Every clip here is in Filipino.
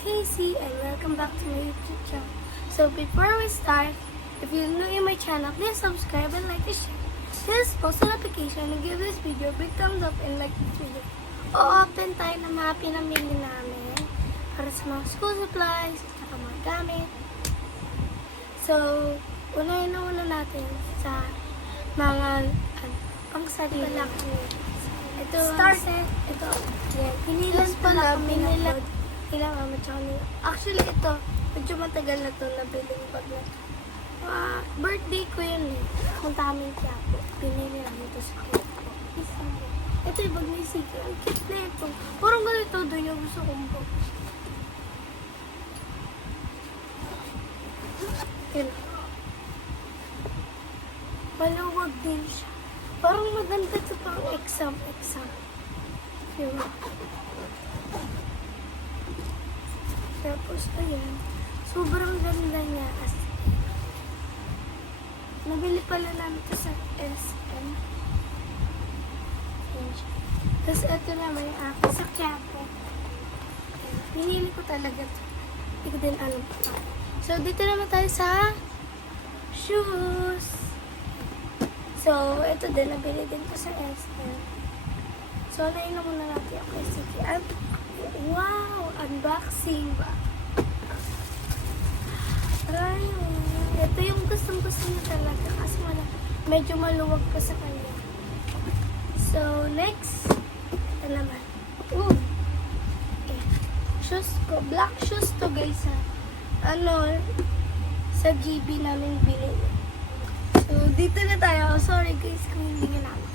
Casey and welcome back to my YouTube channel. So before we start, if you're new in my channel, please subscribe and like and share. Please post a notification and give this video a big thumbs up and like this video. O-open tayo ng mga pinamili namin para sa mga school supplies at mga gamit. So, unahin na muna natin sa mga pang-sarili. Ito, started. Ito, yeah, pinilas pa namin nila. Kailangan tsaka nila. Actually, ito, medyo matagal na ito nabiling bag na ito. Birthday ko yun eh. Punta kami kaya po. Pinili namin ito sa Quiapo. Ito yung bag ni Siki. Ang cute na ito. Parang ganito doon yung gusto kong bag. Yun. Maluwag din siya. Parang maganda ito pang exam. Diba? Tapos, ayan. Sobrang ganda niya. Nabili pala namin ito sa SM. Tapos, ito naman yung akin sa Quiapo. Pinili ko talaga ito. Hindi ko din alam pa. So, dito naman tayo sa shoes. So, ito din. Nabili din ko sa SM. So, nainom muna natin ako kay Siki. Wow! Unboxing ba? Ito yung gustong-gusto niya talaga kasi medyo maluwag pa sa kanya. So, next. Ito naman. Ooh! Okay. Shoes ko. Black shoes to guys ha. Sa GB namin binili. So, dito na tayo. Sorry guys kung hindi nyo naman.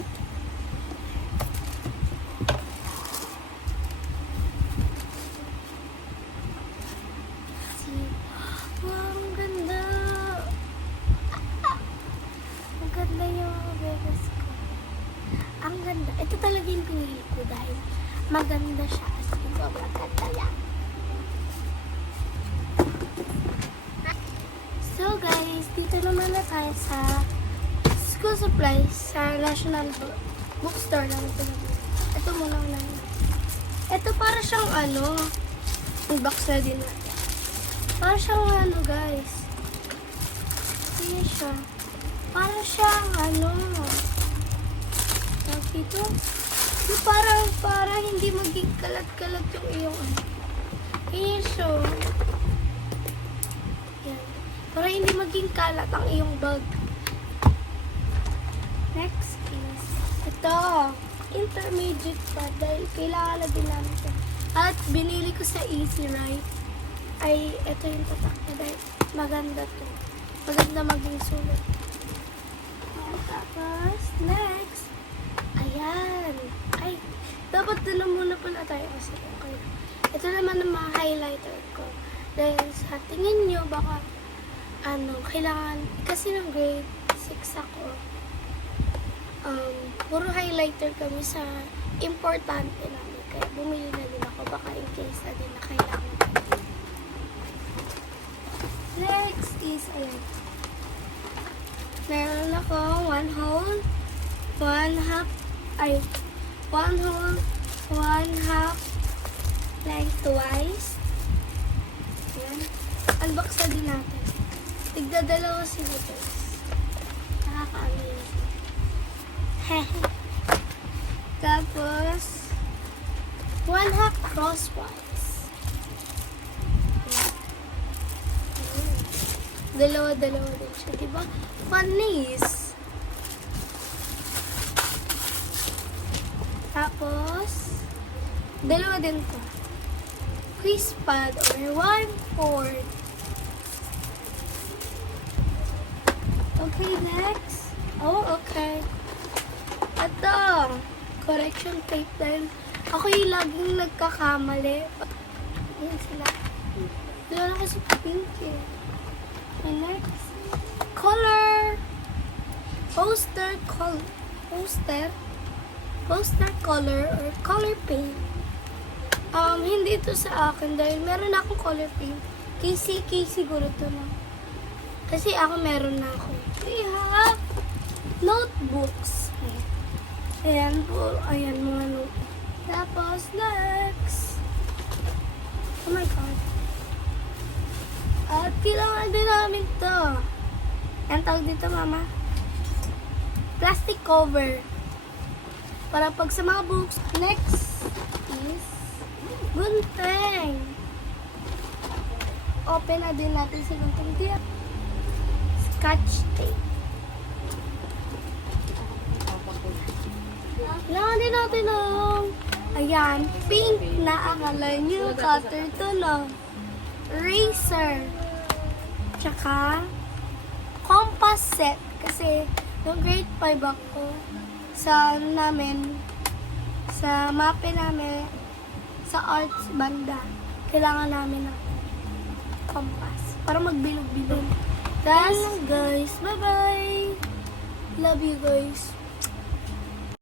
Ang ganda. Ito talaga yung pinili ko dahil maganda siya. Sobrang ganda yan. So guys, dito naman na tayo sa school supplies sa National Bookstore lang ito. Ito muna na. Ito para siyang unbox na din natin. Para siyang guys. Hindi siya. Para siyang ito. Para hindi maging kalat-kalat yung iyong so, yan. Para hindi maging kalat ang iyong bag. Next is ito. Intermediate pa dahil kailangan na din namin ito. At binili ko sa Easy Ride. Ay, ito yung tatak na dahil maganda to. Maganda maging sulat. Tapos, next. Ayan. Ay, dapat doon na muna pala tayo kasi okay. Ito naman ang mga highlighter ko. Dahil sa tingin nyo, baka, kailangan, kasi ng grade 6 ako, puro highlighter kami sa importante namin. Kaya bumili na din ako, baka in case na din na kailangan. Next is, ayan. Meron ako one whole, one half lengthwise. Ayan. Unbox na din natin. Tigdadalawa sila guys. Nakaka-amaze. Tapos, one half crosswise. Ayan. Dalawa-dalawa din siya. Diba? Funnies. Tapos, dalawa din to. Quiz pad or 1/4. Okay, next. Oh, okay. Ito, correction tape din. Ako yung laging nagkakamali. Ayan sila. Dito na kasi pink eh. And next, color. Poster color or color paint. Hindi ito sa akin dahil meron na akong color paint. Casey siguro ito na. Kasi ako meron na ako. We have notebooks. Ayan po. Ayan mga notebooks. Tapos next. Oh my God. At kailangan din namin to. Ang tawag dito, mama? Plastic cover. Para pag sa mga books. Next is gunting. Open na din natin si gunting dito. Scotch tape. Kailangan din natin ng ayan, pink na akala nyo cutter to, no? Eraser. Tsaka compass set. Kasi yung grade 5 ako sa ano namin, sa mape namin, sa arts banda, kailangan namin ng compass para magbilog-bilog. Guys, bye-bye! Love you guys.